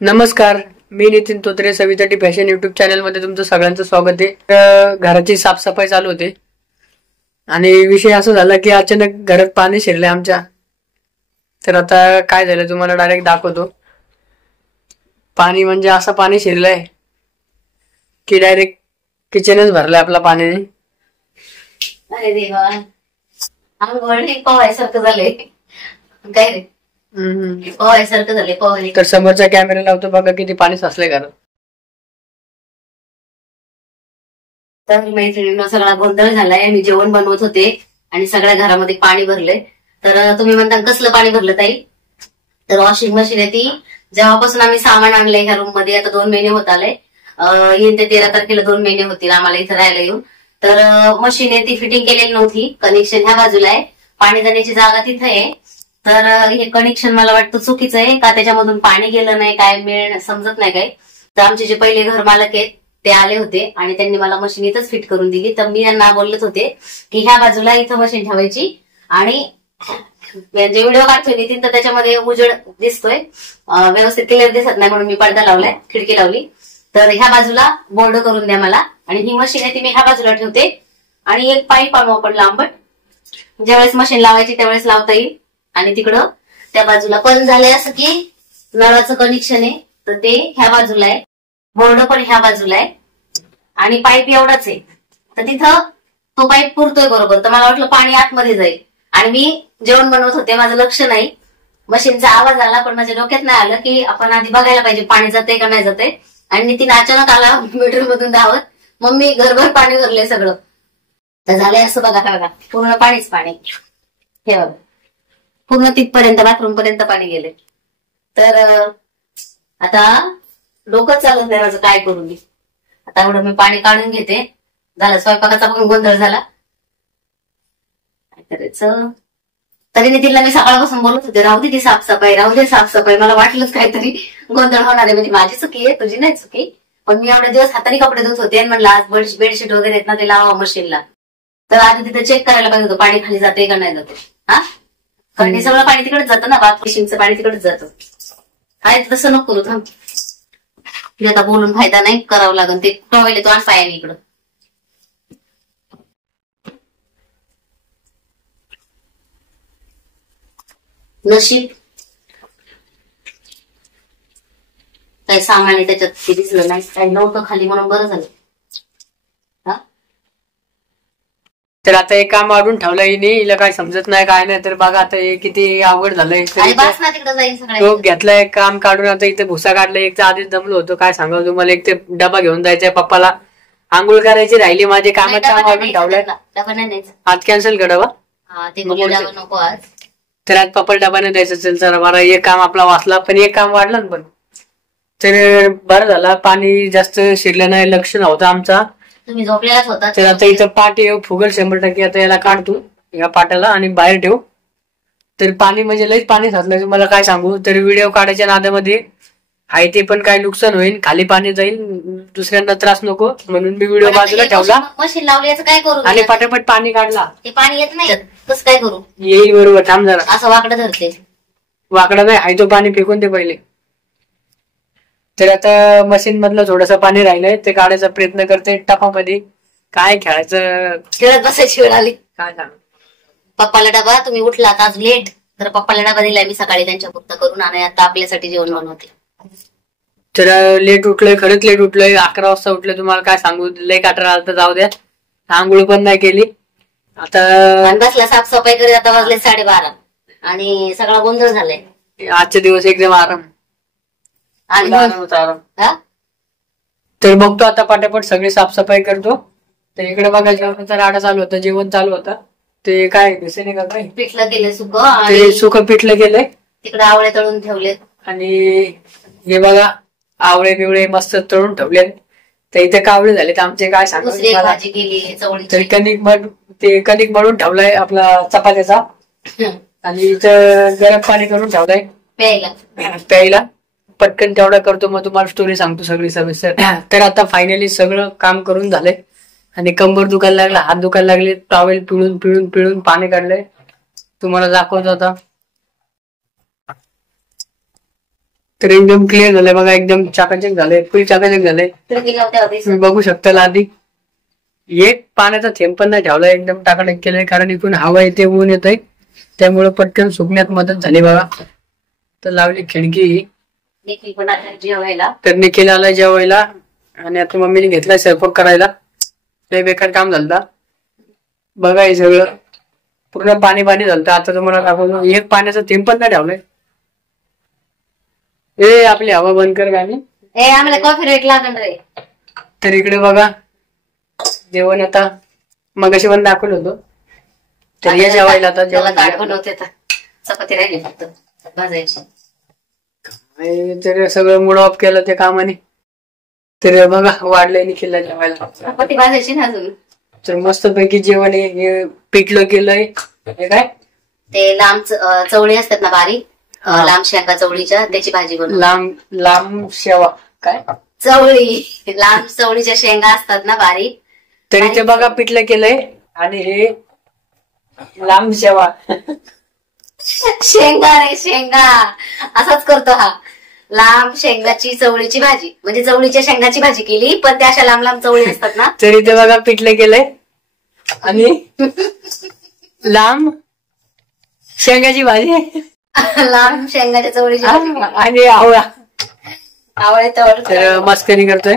नमस्कार, मी Nitin Totre. Savita fashion YouTube channel मध्ये तुमचं सगळ्यांचं स्वागत आहे. घराची साफसफाई चालू होते आणि विषय असा झाला की अचानक घरात पाणी शिरले आमच्या. तर आता काय झालं तुम्हाला डायरेक्ट दाखवतो. पाणी म्हणजे असं पाणी शिरलंय की डायरेक्ट किचनच भरलंय आपला पाण्याने. अरे देवा, अंघोळ पोहायसारखं झालंय. काय रे, पोहायसारखं झालंय पोहायला. तर समोरचा कॅमेरा लावतो बघा किती पाणी साचलंय घरात. तर मैत्रिणींना सगळा गोंधळ झालाय. मी जेवण बनवत होते आणि सगळ्या घरामध्ये पाणी भरलंय. तर तुम्ही म्हणता कसलं पाणी भरलं ताई? तर वॉशिंग मशीन आहे ती. जेव्हापासून आम्ही सामान आणलंय ह्या रूम मध्ये, आता 2 महिने होत आले. येईन ते 13 तारखेला 2 महिने होतील आम्हाला इथं राहायला येऊन. तर मशीन आहे ती फिटिंग केलेली नव्हती. कनेक्शन ह्या बाजूला आहे, पाणी जाण्याची जागा तिथं आहे. तर हे कनेक्शन मला वाटतं चुकीचं आहे का, त्याच्यामधून पाणी गेलं नाही काय मिळ समजत नाही काय. तर आमचे जे पहिले घर मालक आहेत ते आले होते आणि त्यांनी मला मशीन इथंच फिट करून दिली. तर मी त्यांना बोलत होते की ह्या बाजूला इथं मशीन ठेवायची आणि जे व्हिडिओ काढतोय नितीन तर त्याच्यामध्ये उजेड दिसतोय, व्यवस्थित क्लिअर दिसत नाही म्हणून मी पडदा लावलाय, खिडकी लावली. तर ह्या बाजूला बोर्ड करून द्या मला. आणि ही मशीन आहे ती मी ह्या बाजूला ठेवते आणि एक पाईप आणू आपण लांबट, ज्यावेळेस मशीन लावायची त्यावेळेस लावता येईल. आणि तिकडं त्या बाजूला पण झालंय असं की नळाचं कनेक्शन आहे तर ते ह्या बाजूला आहे, बोर्ड पण ह्या बाजूला आहे आणि पाईप एवढाच आहे. तर तिथं तो पाईप पुरतोय बरोबर. तर मला वाटलं पाणी आतमध्ये जाईल आणि मी जेवण बनवत होते, माझं लक्ष नाही. मशीनचा आवाज आला पण माझ्या डोक्यात नाही आलं की आपण आधी बघायला पाहिजे पाणी जाते का नाही जाते. आणि नितीन अचानक आला मीटर मधून धावत, मम्मी घरभर पाणी भरलंय सगळं. तर झालंय असं बघा, पूर्ण पाणीच पाणी. हे बघा, पूर्ण तिथपर्यंत बाथरूम पर्यंत पाणी गेले. तर आता डोकं चालत नाही माझं, काय करू मी आता. एवढं मी पाणी काढून घेते. झालं स्वयंपाकाचा पण गोंधळ झाला. काय करायचं. तरी नितीनला मी सकाळपासून बोलत होते राहू दे ती साफसफाई, राहू दे साफसफाई. मला वाटलंच काहीतरी गोंधळ होणार आहे, म्हणजे माझी चुकी आहे, तुझी नाही चुकी. पण मी एवढे दिवस हाताने कपडे धुत होते आणि म्हणलं आज बेडशीट वगैरे आहेत ना ते लावा मशीनला. तर आधी तिथे चेक करायला पाहिजे होतं पाणी खाली जाते का नाही जाते. हा, कारण हे सगळं पाणी तिकडेच जातं ना, बाथरूमचं पाणी तिकडेच जातं. काय तसं नको करू. थांब, आता बोलून फायदा नाही, करावं लागेल. ते टॉवेल तो आण पायाने इकडं. नशीब काय सामान आहे त्याच्यात ते दिसलं नाही, काही नव्हतं खाली म्हणून बरं झालं. तर आता एक काम वाढून ठेवलंय नाही, हिला काय समजत नाही काय नाही. तर बघा आता हे किती अवघड झालंय. तो घेतलाय काम काढून, आता इथे भुसा काढलाय. एक तर आधीच दमलो होतो, काय सांगावं तुम्हाला. एक ते डबा घेऊन जायचंय पप्पाला, आंघोळ करायची राहिली माझे. कामात काम वाढून ठेवलंय. आज कॅन्सल का डबा? नको आज. तर आज पप्पाला डबा नाही द्यायचं. चल जरा बरं, एक काम आपला वाचला पण एक काम वाढलं पण. तर बरं झालं पाणी जास्त शिरलं नाही, लक्ष नव्हतं आमचा. तुम्ही झोपलेलाच होता. तर आता इथं पाट फुगल 100%. आता याला काढतो या पाटाला आणि बाहेर ठेवू. तर पाणी म्हणजे लईच पाणी साचलं तुम्हाला काय सांगू. तर व्हिडिओ काढायच्या नादामध्ये आहे ते पण काय नुकसान होईल, खाली पाणी जाईल, दुसऱ्यांना त्रास नको म्हणून मी व्हिडिओ बाजूला ठेवला. मशीन लावली याचं काय करू आणि पटापट पाणी काढला. ते पाणी येत नाही, कसं काय करू? येईल बरोबर, थांब जरा. असं वाकडं धरते. वाकडं नाही, आहे तो पाणी फेकून दे पहिले. तर आता मशीन मधलं थोडंसं पाणी राहिलंय, ते काढायचा प्रयत्न करते टपामध्ये. काय खेळायचं, खेळत बसायची वेळ आली. काय सांग. पप्पाला डबा, तुम्ही उठला आज लेट, तर पप्पाला डबा दिलाय मी सकाळी त्यांच्या पुरता करून, आणि आता आपल्यासाठी जेवण बनवते. तर लेट उठलोय, खरंच लेट उठलोय. 11 वाजता उठलोय, तुम्हाला काय सांगू. लय काटरा आला तर जाऊ द्या. आंघोळ पण नाही केली. आता बसला साफसफाई करीत. आता वाजले 12:30 आणि सगळा गोंधळ झालाय. आजचे दिवस एकदम आराम. तर बघतो आता पटापट सगळी साफसफाई करतो. तर इकडे बघा जेवणाचा राडा चालू होता, जेवण चालू होतं. ते काय दिसेने का काय पिठलं केलं सुकं, ते सुकं पिठलं केलंय. तिकडे आवळे तळून ठेवले आणि हे बघा आवळे बिवळे मस्त तळून ठेवले. तर इथे कावळे झाले तर आमचे काय सांगू. भाजी केली चवळीची. तर कणिक मळून ठेवलाय आपला चपात्याचा आणि इथं गरम पाणी करून ठेवलंय प्यायला. पटकन तेवढा करतो, मग तुम्हाला स्टोरी सांगतो सगळी सविस्तर. तर आता फायनली सगळं काम करून झालंय आणि कंबर दुखायला लागला, हात दुखायला लागले. टॉवेल पिळून पिळून पिळून पाणी काढलंय, तुम्हाला दाखवतो आता. तर एकदम क्लिअर झालंय बघा, एकदम चाकाचक झालंय, फुल चाकाचक झालंय. तुम्ही बघू शकता आधी एक पाण्याचा थेंब पण नाही ठेवलाय, एकदम टाकाटक केलंय. कारण इकडून हवा येते, ऊन येतंय, त्यामुळे पटकन सुकण्यात मदत झाली बघा. तर लावली खिडकी. जेवायला तर निखिल आलाय जेवायला आणि आता मम्मीने घेतलाय स्वयंपाक करायला. लय बेकार काम झालं बघा. हे सगळं पूर्ण पाणी पाणी झालं. आता तुम्हाला दाखवतो, एक पाण्याचा थेंब पण नाही ठेवलाय. ए आपली हवा बंद कर गाणी. आम्हाला कॉफी रेट लागणार रे. तर इकडे बघा जेवण आता मग अशी पण दाखवलं होतं. तर या जेवायला आता जेवण बनवते. चपाती राहिली फक्त भाजायची. तर सगळं मूड ऑफ केलं त्या कामाने. तर बघा वाढलंय निखिलला जेवायला. चपाती भाजायची ना अजून. तर मस्त पैकी जेवण हे पिठलं केलंय. हे काय ते लांब चवळी असतात ना बारीक, लांब शेंगा चवळीच्या, त्याची भाजी बनव. लांब शेवा काय चवळी, लांब चवळीच्या शेंगा असतात ना बारीक. तरी ते बघा पिठलं केलंय आणि हे लांब शेवा. शेंगा रे शेंगा, असाच करतो हा. लांब शेंगाची चवळीची भाजी, म्हणजे चवळीच्या शेंगाची भाजी केली, पण त्या अशा लांब लांब चवळी असतात ना. तरी ते बघा पिठलं केलंय आणि लांब शेंगाची भाजी. लांब शेंगाच्या चवळीची भाजी आणि आवळा. आवळे तर मस्करी करतोय.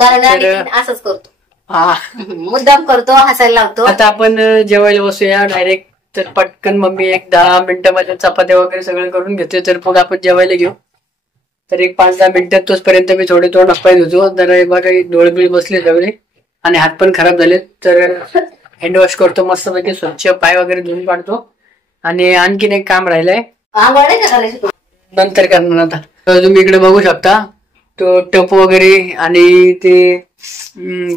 कारण असंच करतो, हा मुद्दाम करतो, हसायला लावतो. आता आपण जेवायला बसूया डायरेक्ट. तर पटकन मम्मी एक 10 मिनिटांमध्ये चपात्या वगैरे सगळं करून घेतोय. तर पुढे आपण जेवायला घेऊ. तर एक 5-10 मिनिटात तोचपर्यंत मी थोडे तोंड हातपाय धुतो. तर बघा डोळे बसले सगळे आणि हात पण खराब झाले. तर हँड वॉश करतो मस्तपैकी, स्वच्छ पाय वगैरे धुवून काढतो. आणि आणखीन एक काम राहिलंय, नंतर करणार. आता तुम्ही इकडे बघू शकता तो टप वगैरे आणि ते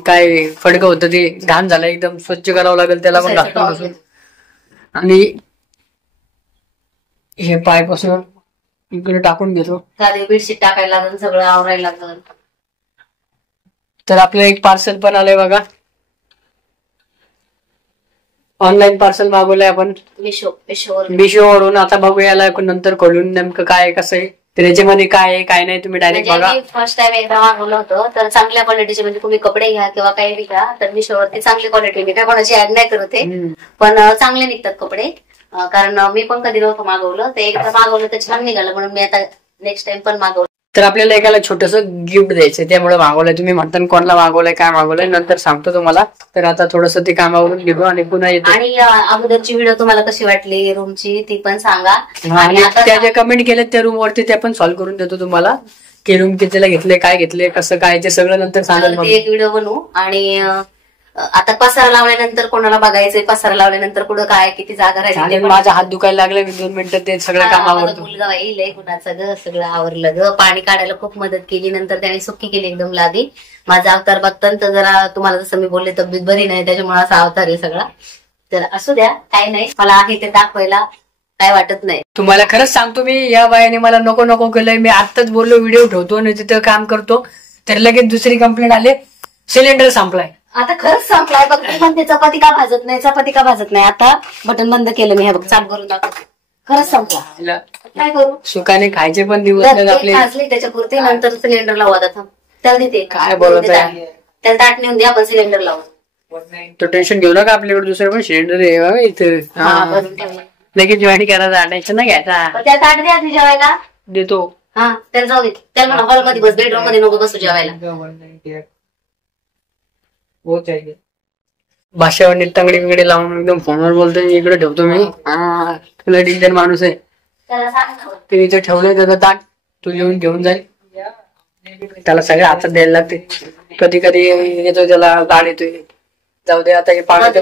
काय फडकं होतं ते घाण झालं, एकदम स्वच्छ करावं लागेल त्याला पण घासून बसून. आणि हे पायपासून इकडे टाकून घेतो. बेडशीट टाकायला लागेल, सगळं आवरायला लागेल. तर आपलं एक पार्सल पण आलंय बघा. ऑनलाईन पार्सल मागवलंय आपण मिशोवरून. आता बघूया नंतर खोलून नेमकं काय कसं आहे, तर याच्यामध्ये काय आहे काय नाही तुम्ही डायरेक्ट बघा. फर्स्ट टाइम एकदा मागवलं होतं, तर चांगल्या क्वालिटीचे, म्हणजे तुम्ही कपडे घ्या किंवा काही घ्या, तर मिशोवरती चांगली क्वालिटी. मी काय कोणाची ऍड नाही करत आहे, पण चांगले निघतात कपडे. कारण मी पण कधी नव्हतं मागवलं, ते एकदा मागवलं तर छान निघालं, म्हणून मी आता नेक्स्ट टाइम पण मागवलं. तर आपल्याला एकाला छोटस गिफ्ट द्यायचंय, त्यामुळे मागवलंय. तुम्ही म्हणता कोणाला मागवलंय काय मागवलंय नंतर सांगतो तुम्हाला. तर आता थोडंसं ते कामावरून घेतो आणि पुन्हा येतो. आणि अगोदरची व्हिडिओ तुम्हाला कशी वाटली रूमची ती पण सांगा. आणि त्या ज्या कमेंट केल्यात त्या रूम वरती त्या पण सॉल्व्ह करून देतो तुम्हाला, की रूम कितीला घेतले, काय घेतले, कसं काय, ते सगळं नंतर सांगाल. एक व्हिडिओ बनवू. आणि आता पसारा लावल्यानंतर कोणाला बघायचंय, पसारा लावल्यानंतर कुठं काय किती जागा राहिली. माझा हात दुखायला लागले, 2 मिनिटं ते सगळं काम आवडतो. मुलगा येईल कुणाचं ग, सगळं आवरलं ग. पाणी काढायला खूप मदत केली, नंतर त्याने सुक्की केली एकदम लादी. माझा अवतार बघताना तर जरा तुम्हाला जसं मी बोलले तब्येत बरी नाही, त्याच्यामुळे असा अवतार आहे सगळा. तर असू द्या, काही नाही, मला आहे ते दाखवायला काय वाटत नाही. तुम्हाला खरंच सांगतो मी, या बायाने मला नको नको केलंय. मी आत्ताच बोललो व्हिडिओ ठेवतो आणि तिथं काम करतो, तर लगेच दुसरी कंप्लेंट आले, सिलेंडर संपलाय. आता खरंच संपलाय बघ. म्हणते चपाती का भाजत नाही, चपाती का भाजत नाही. आता बटन बंद केलं मी, हे बघ चालू करून दाखवतो. खरंच संपला, काय करू. सुखाने खायचे पण दिवस आपले भाजले त्याच्यापुरते, नंतर सिलेंडर लावू. आता त्याला देते, काय बोलत आहे, त्याला ताट नेऊन द्या, आपण सिलेंडर लावू. तो टेन्शन घेऊ नका, आपल्याकडे दुसरं पण सिलेंडर आहे इथं. लगेच जॉईन करायचा, टेन्शन नाही घ्यायचा. त्याला ताट द्या जेवायला देतो. हा त्याला जाऊ दे, त्याला म्हणा हॉलमध्ये बस, बेडरूम मध्ये नको बसू जेवायला. भाषावर नीट तांगडी बिंगडी लावून एकदम फोनवर बोलतोय, इकडे ठेवतो मी. तुला डिंजर माणूस आहे, ते इथे ठेवलंय त्याचं ताट, तू येऊन घेऊन जाईल. त्याला सगळं हातात द्यायला लागते, कधी कधी येतो त्याला लाड येतोय. जाऊ दे आता, हे पाण्याचं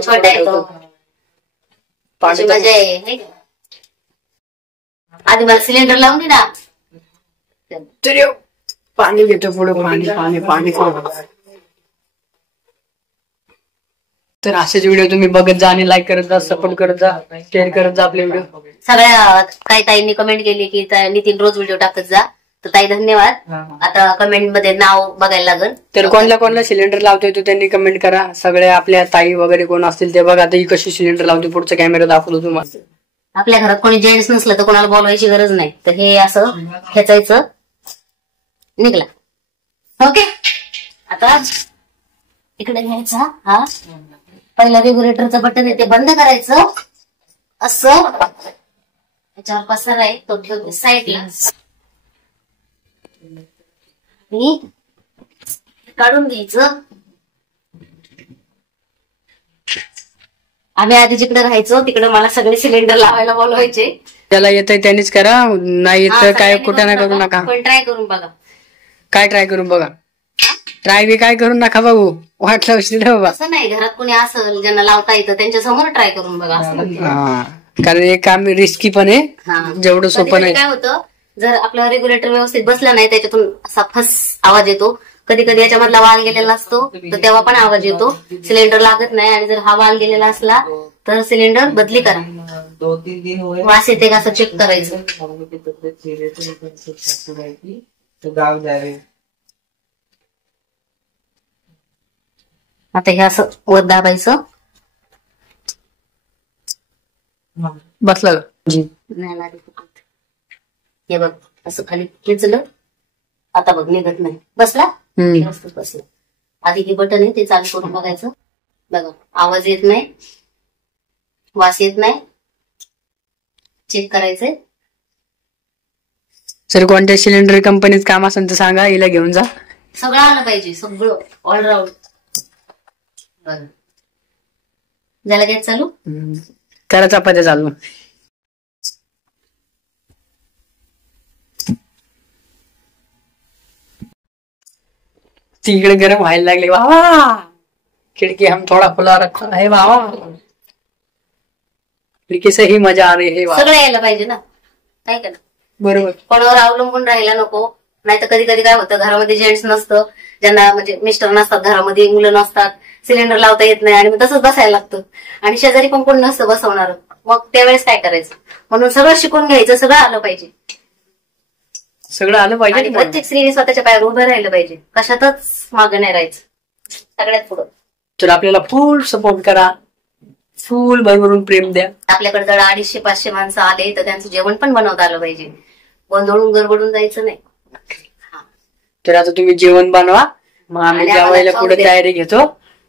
मजा आहे. आधी मला सिलेंडर लावून दे ना. तरी पाणी घेतो पुढे, पाणी पाणी पाणी. तर असेच व्हिडिओ तुम्ही बघत जा आणि लाईक करत जा, सपोर्ट करत जा, शेअर करत जा आपले व्हिडिओ. सगळ्या काही ताईंनी कमेंट केली की नितीन रोज व्हिडिओ टाकत जा, तर ताई धन्यवाद. आता कमेंट मध्ये नाव बघायला लागेल. तर कोणाला सिलेंडर लावतोय तो त्यांनी कमेंट करा. सगळ्या आपल्या ताई वगैरे कोण असतील ते बघा. आता ही कशी सिलेंडर लावते, पुढचा कॅमेरा दाखवतो तुम्हाला. आपल्या घरात कोणी जेंट्स नसलं तर कोणाला बोलवायची गरज नाही. तर हे असं खेचायचं, निघला. ओके, आता इकडे घ्यायचा हा पहिला रेग्युलेटरचं बटन आहे ते बंद करायचं. असं याच्यावर पसारा आहे तो ठेवते साईडला. काढून घ्यायचं. आम्ही आधी जिकडे राहायचो तिकडे मला सगळे सिलेंडर लावायला बोलवायचे. त्याला येतंय त्यांनीच करा, नाही येत काय कुठं ना करू नका. पण ट्राय करून बघा. काय ट्राय करून बघा? ट्राय बी काय करून नका बघू, वाटलं बाबा. असं नाही, घरात कोणी असेल ज्यांना लावता येतं त्यांच्या समोर ट्राय करून बघा. कारण हे काम रिस्की पण आहे, जेवढं सोपं नाही. काय होतं, जर आपलं रेग्युलेटर व्यवस्थित बसलं नाही त्याच्यातून असा फस आवाज येतो. कधी कधी याच्यामधला वाल गेलेला असतो तर तेव्हा पण आवाज येतो, सिलेंडर लागत नाही. आणि जर हा वाल गेलेला असला तर सिलेंडर बदली करा. 2-3 दिन हुए वास येते का असं चेक करायचं. गाव जावे. आता हे असं वर दाबायचं. बसलं नाही लागत. हे बघ असं खाली खेचलं, आता बघ निघत नाही. बसला, व्यवस्थित बसला. आधी हे बटन आहे ते चालू करून बघायचं. बघा आवाज येत नाही, वास येत नाही, चेक करायचंय. सर कोणत्या सिलेंडर कंपनीत काम असेल तर सांगा, हिला घेऊन जा. सगळं आलं पाहिजे, सगळं ऑलराऊंड. झालं गॅस चालू, करा चपात्या चालू. तिकडे गरम व्हायला लागले बाबा. खिड़की हम थोड़ा खुला रखा है बाबा, खिड़की से ही मजा आ रही है. सगळं यायला पाहिजे ना, काय करा. बरोबर, कोणावर अवलंबून राहायला नको. नाही तर कधी कधी काय होतं, घरामध्ये जेंट्स नसतं, ज्यांना म्हणजे मिस्टर नसतात घरामध्ये, मुलं नसतात, सिलेंडर लावता येत नाही आणि मग तसंच बसायला लागतं. आणि शेजारी पण कोण नसतं बसवणार, मग त्यावेळेस काय करायचं. म्हणून सगळं शिकून घ्यायचं, सगळं आलं पाहिजे. सगळं आलं पाहिजे. आणि प्रत्येक स्त्रीने स्वतःच्या पायावर उभं राहिलं पाहिजे, कशातच मागं नाही राहायचं, सगळ्यात पुढं. तर आपल्याला फुल सपोर्ट करा, फुल भरभरून प्रेम द्या. आपल्याकडे जर 250-500 माणसं आले तर त्यांचं जेवण पण बनवता आलं पाहिजे, गोंधळून गडबडून जायचं नाही. तर आता तुम्ही जेवण बनवा, मग आम्ही जेवायला पुढे तयारी घेतो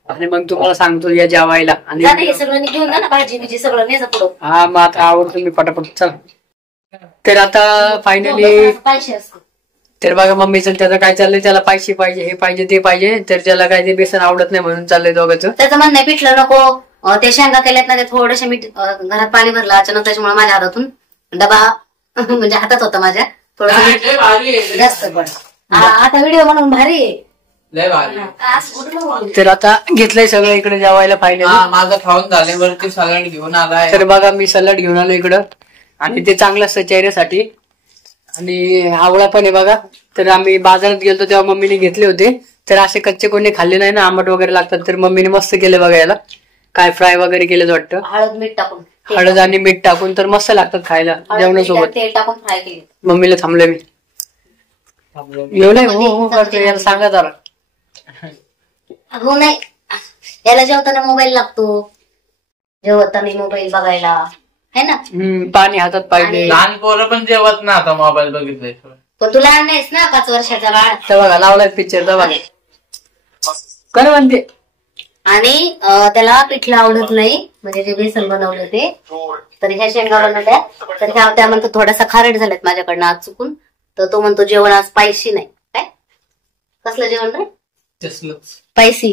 आणि मग तुम्हाला सांगतो या जेवायला. आणि हे सगळं घेऊन जा ना, भाजी बिजी सगळं नेजा पुढं. हा मग आता आवडतो मी पटापट. चला तर आता फायनली पाहिजे असतं. तर बघा मम्मीचं त्याचं काय चाललंय, त्याला पायशी पाहिजे, हे पाहिजे ते पाहिजे. तर त्याला काय ते बेसन आवडत नाही म्हणून चाललंय दोघांचं. त्याचं म्हणणं पिठलं नको, ते शेंगा केल्यात ना, ते थोडेसे मीठ घरात पाणी भरलं अचानक, त्याच्यामुळे माझ्या हातातून डबा म्हणजे हातात होता माझ्या, थोडं जास्त पण. आता व्हिडिओ म्हणून भारी आहे. तर आता घेतलंय सगळं इकडे जेवायला फायनली. माझं खाऊन झाल्यावरती सॅलड घेऊन आलाय. तर बघा मी सलाड घेऊन आलो इकडं, आणि ते चांगलं असतं चेहऱ्यासाठी. आणि आवळा पण आहे बघा. तर आम्ही बाजारात गेलो तेव्हा मम्मीने घेतले होते. तर असे कच्चे कोणी खाल्ले नाही ना, आंबट वगैरे लागतात. तर मम्मीने मस्त केले बघा याला, काय फ्राय वगैरे केलं वाटतं, हळद मीठ टाकून, हळद आणि मीठ टाकून. तर मस्त लागतात खायला जेवणासोबत. तेल टाकून फ्राय केली. मम्मीला थांबले मी एवढं हो करतो, याला सांगा जरा. हो नाही, याला जेवताना मोबाईल लागतो, जेवताना मोबाईल बघायला है ना. पाणी हातात पाहिजे. लहान पोरं पण जेवत ना आता मोबाईल बघितलंय. पण तू लहान नाहीस ना, 5 वर्षाचा बाळ. तर बघा लावलाय पिक्चर, तर बघा कर म्हणते. आणि त्याला पिठलं आवडत नाही, म्हणजे जे बेसन बनवलं ते. तर ह्या शेंगा बनवल्या, तर ह्या त्या म्हणतो थोडासा खारट झाल्यात माझ्याकडनं आज चुकून. तर तो म्हणतो जेवण आज स्पायसी नाही. काय कसलं जेवण रे? स्पायसी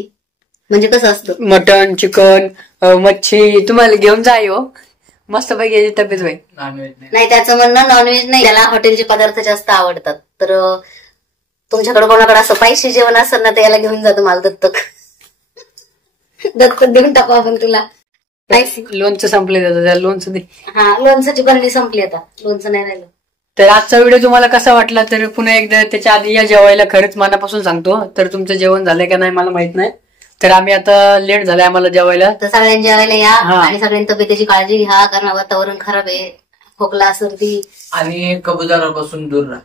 म्हणजे कसं असतं? मटन, चिकन, मच्छी तुम्हाला घेऊन जाय हो, मस्त पैकी याची तब्येत होईल. नाही, त्याचं म्हणणं नॉनव्हेज नाही, त्याला हॉटेलचे पदार्थ जास्त आवडतात. तर तुमच्याकडे कोणाकडे असं स्पायसी जेवण असेल ना, तर याला घेऊन जा तुम्हाला दत्तक. दत्तक देऊन टाकू आपण तुला. लोणचं संपले त्याचं, लोणचं दे. हा, लोणचं बंदी संपली आता, लोणचं नाही राहिलं. तर आजचा व्हिडिओ तुम्हाला कसा वाटला, तर पुन्हा एकदा त्याच्या आधी या जेवायला खरंच मनापासून सांगतो. तर तुमचं जेवण झालंय का नाही मला माहित नाही. तर आम्ही आता लेट झालंय आम्हाला जेवायला. तर सगळ्यांनी जेवायला या आणि सगळ्यांनी तब्येतीची काळजी घ्या, कारण वातावरण खराब आहे, खोकला, सर्दी आणि कबुतरापासून दूर राहा.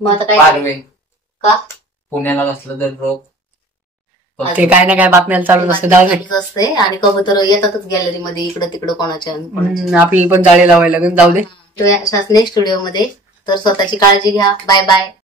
मग आता काय पारवे का पुण्याला बसलं तर रोग ते काय ना काय बातम्याला चालू असते. जाऊ दे. चालूच असते आणि कबूतर येतातच गॅलरीमध्ये इकडं तिकडं कोणाच्या. आपल्याला पण जाळी लावायला लागेल. जाऊ दे. नेक्स्ट व्हिडिओ मध्ये. तर स्वतःची काळजी घ्या. Bye bye.